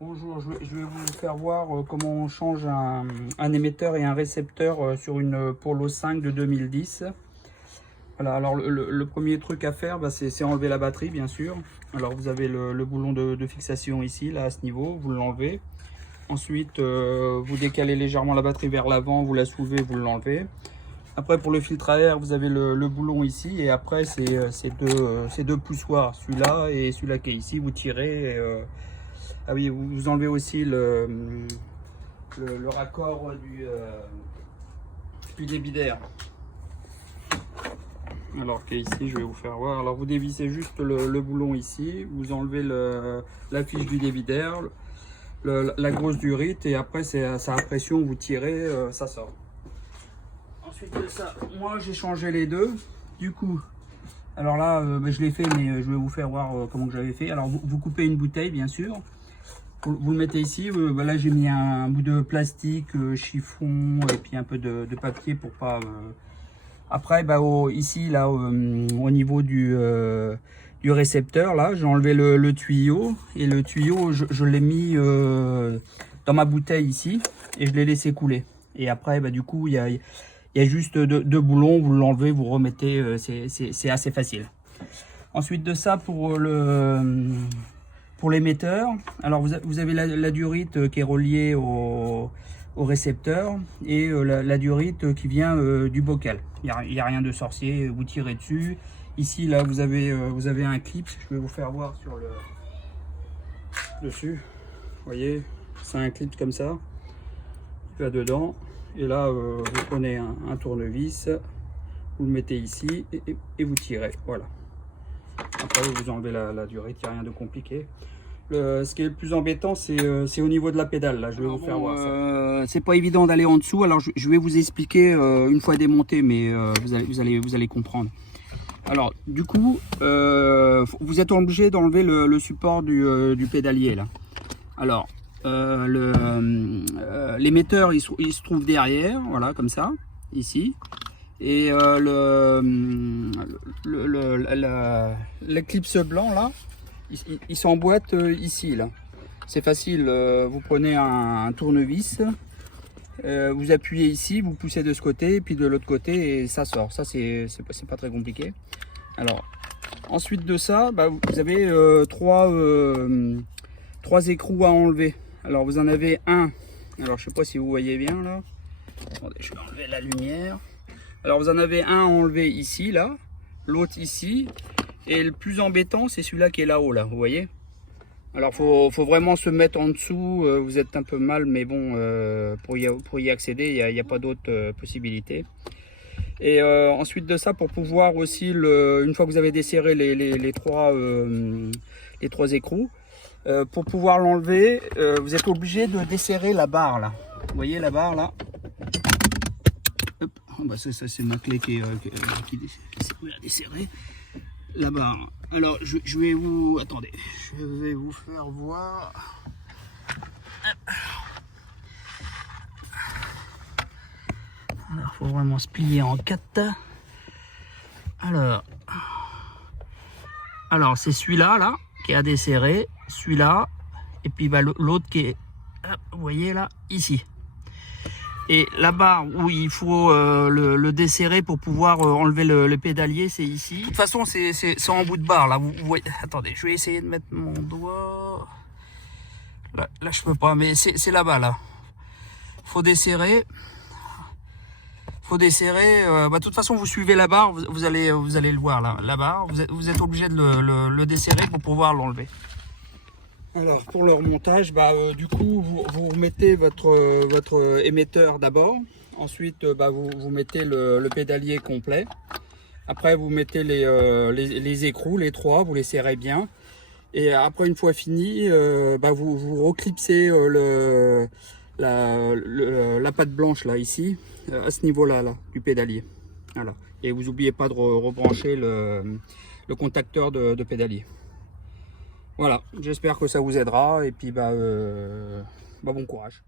Bonjour, je vais vous faire voir comment on change un émetteur et un récepteur sur une Polo 5 de 2010. Voilà, alors le premier truc à faire, c'est enlever la batterie, bien sûr. Alors vous avez le boulon de fixation ici, là à ce niveau, vous l'enlevez. Ensuite, vous décalez légèrement la batterie vers l'avant, vous la soulevez, vous l'enlevez. Après, pour le filtre à air, vous avez le boulon ici, et après c'est deux poussoirs, celui-là et celui-là qui est ici, vous tirez. Ah oui, vous enlevez aussi le raccord du débit d'air. Alors qui est ici, je vais vous faire voir. Alors vous dévissez juste le boulon ici, vous enlevez la fiche du débit d'air, la grosse durite, et après c'est à pression, vous tirez, ça sort. Ensuite de ça, moi j'ai changé les deux. Du coup, alors là je l'ai fait, mais je vais vous faire voir comment que j'avais fait. Alors vous coupez une bouteille, bien sûr. Vous le mettez ici. Là j'ai mis un bout de plastique, chiffon, et puis un peu de papier pour pas... Après, ici, là, au niveau du récepteur, là, j'ai enlevé le tuyau. Et le tuyau, je l'ai mis dans ma bouteille ici. Et je l'ai laissé couler. Et après, du coup, il y a juste deux boulons. Vous l'enlevez, vous remettez. C'est assez facile. Ensuite de ça, pour l'émetteur, alors vous avez la durite qui est reliée au récepteur, et la durite qui vient du bocal. Il n'y a rien de sorcier, vous tirez dessus. Ici, là, vous avez un clip, je vais vous faire voir sur le dessus. Vous voyez, c'est un clip comme ça, il va dedans. Et là, vous prenez un tournevis, vous le mettez ici et vous tirez. Voilà. Après, vous enlevez la durite, il n'y a rien de compliqué. Ce qui est le plus embêtant, c'est au niveau de la pédale. Là, je vais vous faire voir ça. C'est pas évident d'aller en dessous. Alors, je vais vous expliquer une fois démonté, mais vous allez comprendre. Alors, du coup, vous êtes obligé d'enlever le support du pédalier là. Alors, l'émetteur, il se trouve derrière, voilà, comme ça, ici. Et l'éclipse blanc là, il s'emboîte ici là. C'est facile, vous prenez un tournevis, vous appuyez ici, vous poussez de ce côté et puis de l'autre côté, et ça sort. Ça c'est pas très compliqué. Alors ensuite de ça, vous avez trois écrous à enlever. Alors vous en avez un, alors je sais pas si vous voyez bien là. Attendez, je vais enlever la lumière. Alors vous en avez un à enlever ici là, l'autre ici, et le plus embêtant c'est celui-là qui est là-haut là, vous voyez. Alors faut vraiment se mettre en dessous, vous êtes un peu mal, mais bon, pour y accéder, il n'y a pas d'autre possibilité. Et ensuite de ça, pour pouvoir aussi, une fois que vous avez desserré les trois écrous, pour pouvoir l'enlever, vous êtes obligé de desserrer la barre là. Vous voyez la barre là. Ça c'est ma clé qui s'est desserrée. La barre. Alors je vais vous... Attendez. Je vais vous faire voir. Alors faut vraiment se plier en quatre. Alors c'est celui-là là qui est à desserrer. Celui-là. Et puis l'autre qui est... Vous voyez là, ici. Et la barre où il faut le desserrer pour pouvoir enlever le pédalier, c'est ici. De toute façon, c'est en bout de barre. Là, vous voyez. Attendez, je vais essayer de mettre mon doigt. Là je peux pas, mais c'est là-bas, là. Faut desserrer. De toute façon, vous suivez la barre, vous allez le voir, là. La barre, vous êtes obligé de le desserrer pour pouvoir l'enlever. Alors pour le remontage, du coup vous mettez votre émetteur d'abord, ensuite vous mettez le pédalier complet, après vous mettez les écrous, les trois, vous les serrez bien, et après une fois fini, vous reclipsez la patte blanche là ici, à ce niveau là du pédalier, voilà. Et vous n'oubliez pas de rebrancher le contacteur de pédalier. Voilà, j'espère que ça vous aidera, et puis bon courage.